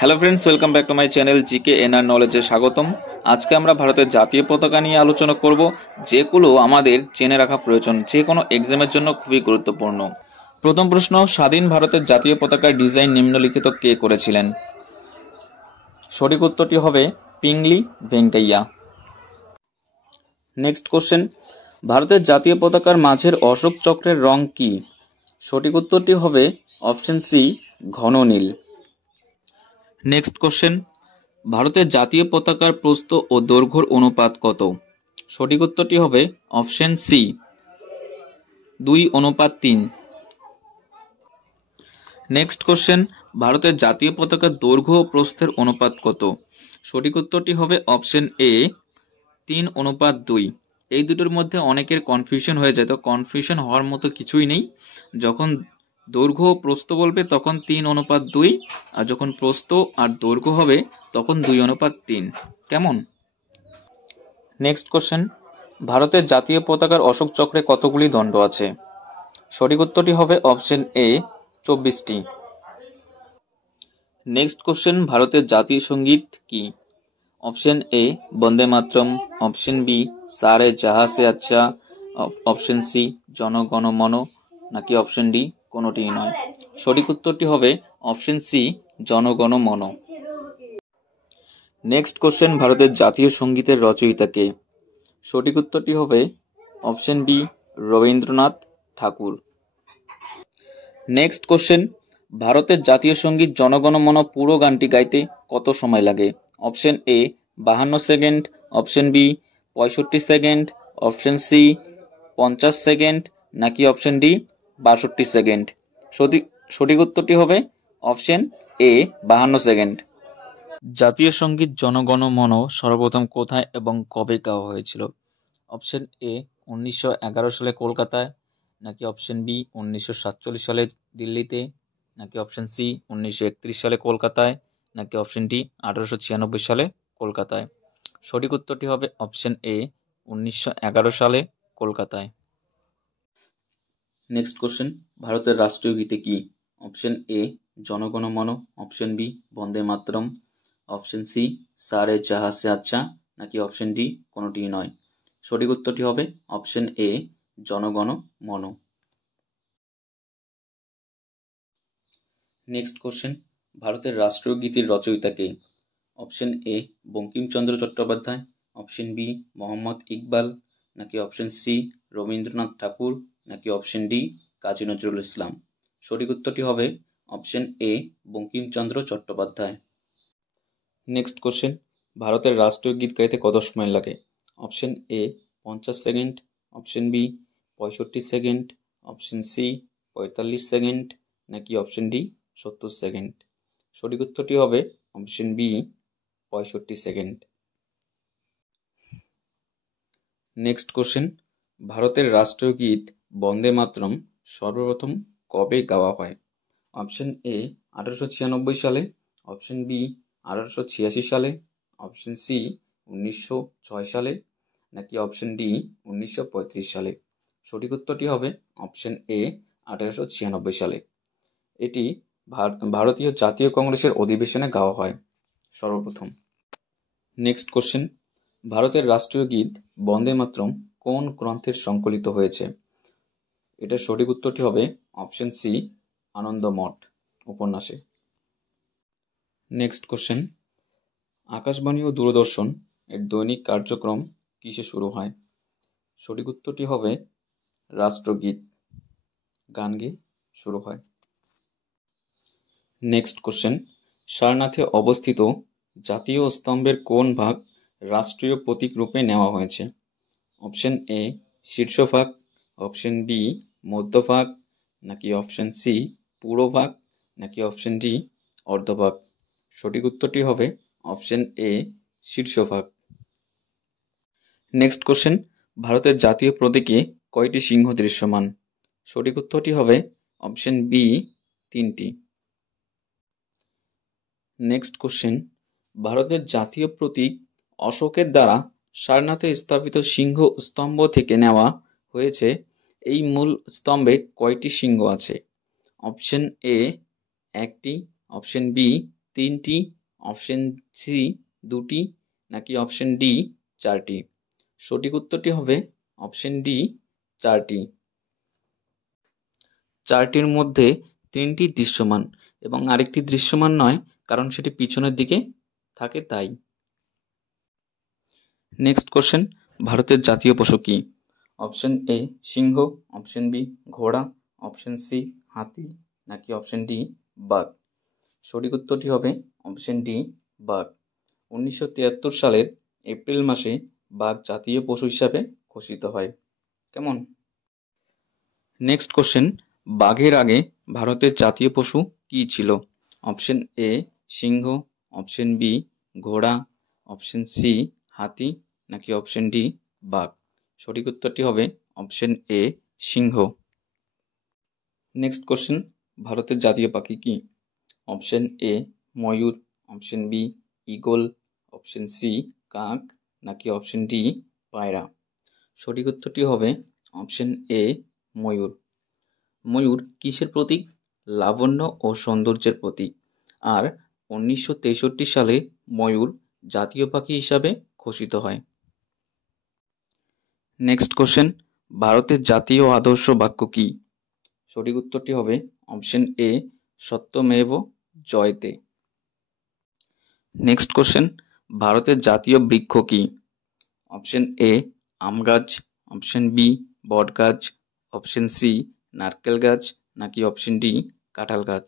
Hello friends, welcome back to my channel GK NR নলেজে স্বাগতম। আজকে আমরা ভারতের জাতীয় পতাকা নিয়ে আলোচনা করব, যেগুলো আমাদের জেনে রাখা প্রয়োজন, যে কোনো এক্সামের জন্য খুবই গুরুত্বপূর্ণ। প্রথম প্রশ্ন, স্বাধীন ভারতের জাতীয় পতাকার ডিজাইন নিম্নলিখিত কে করেছিলেন? সঠিক উত্তরটি হবে পিংলি ভেঙ্কাইয়া। নেক্সট কোশ্চেন, ভারতের জাতীয় পতাকার মাঝের অশোক চক্রের রং কি? সঠিক উত্তরটি হবে অপশন সি, ঘন নীল। নেক্সট কোশ্চেন, ভারতের জাতীয় পতাকার প্রস্থ ও দৈর্ঘ্যের অনুপাত কত? সঠিক উত্তরটি হবে অপশন সি, 2:3। নেক্সট কোশ্চেন, ভারতের জাতীয় পতাকার দৈর্ঘ্য ও প্রস্থের অনুপাত কত? সঠিক উত্তরটি হবে অপশন এ, 3:2। এই দুটোর মধ্যে অনেকের কনফিউশন হয়ে যায়, তো কনফিউশন হওয়ার মতো কিছুই নেই। যখন দৈর্ঘ্য ও প্রস্থ বলবে তখন 3:2, আর যখন প্রস্থ আর দৈর্ঘ্য হবে তখন 2:3। কেমন? নেক্সট কোশ্চেন, ভারতের জাতীয় পতাকার অশোক চক্রে কতগুলি দণ্ড আছে? সঠিক উত্তরটি হবে অপশন এ, 24টি। নেক্সট কোশ্চেন, ভারতের জাতীয় সঙ্গীত কি? Option A, Vande Mataram. Option B, Saare Jahan সে আচ্ছা। Option C, Jana Gana Mana. নাকি অপশন ডি, কোনোটি নয়। সঠিক উত্তরটি হবে option C, Jana Gana Mana. Next question, ভারতের জাতীয় সঙ্গীতের রচয়িতা কে? সঠিক উত্তরটি হবে অপশন বি, রবীন্দ্রনাথ ঠাকুর। নেক্সট কোশ্চেন, ভারতের জাতীয় সঙ্গীত জনগণ মন পুরো গানটি গাইতে কত সময় লাগে? Option A, 52 second. Option B, 65 second. Option C, 50 second. নাকি অপশন ডি, 62 সেকেন্ড। সঠিক উত্তরটি হবে অপশন এ, 52 সেকেন্ড। জাতীয় সঙ্গীত জনগণ মন সর্বপ্রথম কোথায় এবং কবে গাওয়া হয়েছিল? অপশন এ, 1911 সালে কলকাতায়। নাকি অপশন বি, 1947 সালে দিল্লিতে। নাকি অপশন সি, 1931 সালে কলকাতায়। নাকি অপশন ডি, 1896 সালে কলকাতায়। সঠিক উত্তরটি হবে অপশন এ, 1911 সালে কলকাতায়। নেক্সট কোশ্চেন, ভারতের রাষ্ট্রীয় গীতি কি? অপশন এ, জনগণ মন। অপশন বি, বন্দে মাতরম। অপশন সি, সারে জাহাঁ সে আচ্ছা। নাকি অপশন ডি, কোনোটি নয়। সঠিক উত্তরটি হবে অপশন এ, জনগণ মন। নেক্সট কোশ্চেন, ভারতের রাষ্ট্রীয় গীতির রচয়িতা কে? Option A, Bankimchandra Chattopadhyay. Option B, Mohammad Iqbal. নাকি অপশন সি, রবীন্দ্রনাথ ঠাকুর। নাকি অপশন ডি, কাজী নজরুল ইসলাম। সঠিক উত্তরটি হবে option A, Bankimchandra Chattopadhyay. Next question, ভারতের রাষ্ট্রীয় গীত গাইতে কত সময় লাগে? Option A, 50 second. Option B, 65 second. Option C, 45 second. নাকি অপশন ডি, 70 সেকেন্ড। সঠিক উত্তরটি হবে option B, 65 second. Next question, ভারতের রাষ্ট্রীয় গীত বন্দে মাতরম সর্বপ্রথম কবে গাওয়া হয়? অপশন এ, 1896 সালে। অপশন বি, 1886 সালে। অপশন সি, 1906 সালে। নাকি অপশন ডি, 1935 সালে। সঠিক উত্তরটি হবে অপশন এ, 1896 সালে। এটি ভারতীয় জাতীয় কংগ্রেসের অধিবেশনে গাওয়া হয় সর্বপ্রথম। নেক্সট কোশ্চেন, ভারতের রাষ্ট্রীয় গীত বন্দে মাতরম কোন গ্রন্থের সংকলিত হয়েছে? এটার সঠিক উত্তরটি হবে অপশন সি, আনন্দমঠ উপন্যাসে। নেক্সট কোশ্চেন, আকাশবাণী ও দূরদর্শন এর দৈনিক কার্যক্রম কিসে শুরু হয়? সঠিক উত্তরটি হবে রাষ্ট্রগীত গান গেয়ে শুরু হয়। নেক্সট কোশ্চেন, সারনাথে অবস্থিত জাতীয় স্তম্ভের কোন ভাগ রাষ্ট্রীয় প্রতীক রূপে নেওয়া হয়েছে? অপশন এ, শীর্ষভাগ। অপশন বি, মধ্যভাগ। নাকি অপশন সি, পুরো ভাগ। নাকি অপশন ডি, অর্ধভাগ। সঠিক উত্তরটি হবে অপশন এ, শীর্ষভাগ। নেক্সট কোশ্চেন, ভারতের জাতীয় প্রতীকে কয়টি সিংহ দৃশ্যমান? সঠিক উত্তরটি হবে অপশন বি, 3টি। নেক্সট কোশ্চেন, ভারতের জাতীয় প্রতীক অশোকের দ্বারা সারনাথে স্থাপিত সিংহ স্তম্ভ থেকে নেওয়া হয়েছে। এই মূল স্তম্ভে কয়টি সিংহ আছে? অপশন এ, 1টি। অপশন বি, 3টি, অপশন সি 2টি, নাকি অপশন ডি 4টি? সঠিক উত্তরটি হবে অপশন ডি 4টি। 4টির মধ্যে 3টি দৃশ্যমান এবং আরেকটি দৃশ্যমান নয়, কারণ সেটি পিছনের দিকে থাকে তাই। নেক্সট কোশ্চেন, ভারতের জাতীয় পশু কি? অপশন এ সিংহ, অপশন বি ঘোড়া, অপশন সি হাতি, নাকি অপশন ডি বাঘ? সঠিক উত্তরটি হবে অপশন ডি বাঘ। 1973 সালের এপ্রিল মাসে বাঘ জাতীয় পশু হিসাবে ঘোষিত হয়। কেমন? নেক্সট কোশ্চেন, বাঘের আগে ভারতের জাতীয় পশু কি ছিল? অপশন এ সিংহ, অপশন বি ঘোড়া, অপশন সি হাতি, নাকি অপশন ডি বাঘ? সঠিক উত্তরটি হবে অপশন এ সিংহ। নেক্সট কোশ্চেন, ভারতের জাতীয় পাখি কি? অপশন এ ময়ূর, option B eagle, option C কাক, নাকি অপশন ডি পায়রা? সঠিক উত্তরটি হবে অপশন এ ময়ূর। ময়ূর কিসের প্রতীক? লাবণ্য ও সৌন্দর্যের প্রতীক। আর 1963 সালে ময়ূর জাতীয় পাখি হিসাবে ঘোষিত হয়। নেক্সট কোশ্চেন, ভারতের জাতীয় আদর্শ বাক্য কি? সঠিক উত্তরটি হবে অপশন এ সত্যমেব জয়তে। নেক্সট কোশ্চেন, ভারতের জাতীয় বৃক্ষ কি? অপশন এ আম গাছ, অপশন বি বট গাছ, অপশন সি নারকেল গাছ, নাকি অপশন ডি কাঁঠাল গাছ?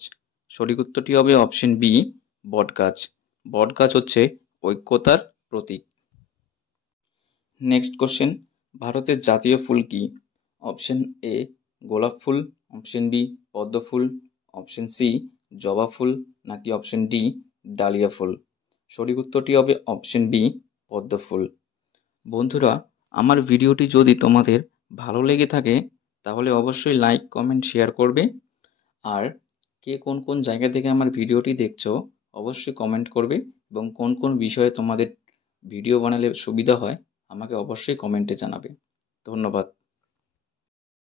সঠিক উত্তরটি হবে অপশন বি বট গাছ। বট গাছ হচ্ছে ঐক্যতার প্রতীক। নেক্সট কোশ্চেন, ভারতের জাতীয় ফুল কি? অপশন এ গোলাপ ফুল, অপশন বি পদ্ম ফুল, অপশন সি জবা ফুল, নাকি অপশন ডি ডালিয়া ফুল? সঠিক উত্তরটি হবে অপশন বি পদ্ম ফুল। বন্ধুরা, আমার ভিডিওটি যদি তোমাদের ভালো লেগে থাকে তাহলে অবশ্যই লাইক, কমেন্ট, শেয়ার করবে। আর কে কোন কোন জায়গা থেকে আমার ভিডিওটি দেখছো অবশ্যই কমেন্ট করবে, এবং কোন কোন বিষয়ে তোমাদের ভিডিও বানালে সুবিধা হয় আমাকে অবশ্যই কমেন্টে জানাবে। ধন্যবাদ।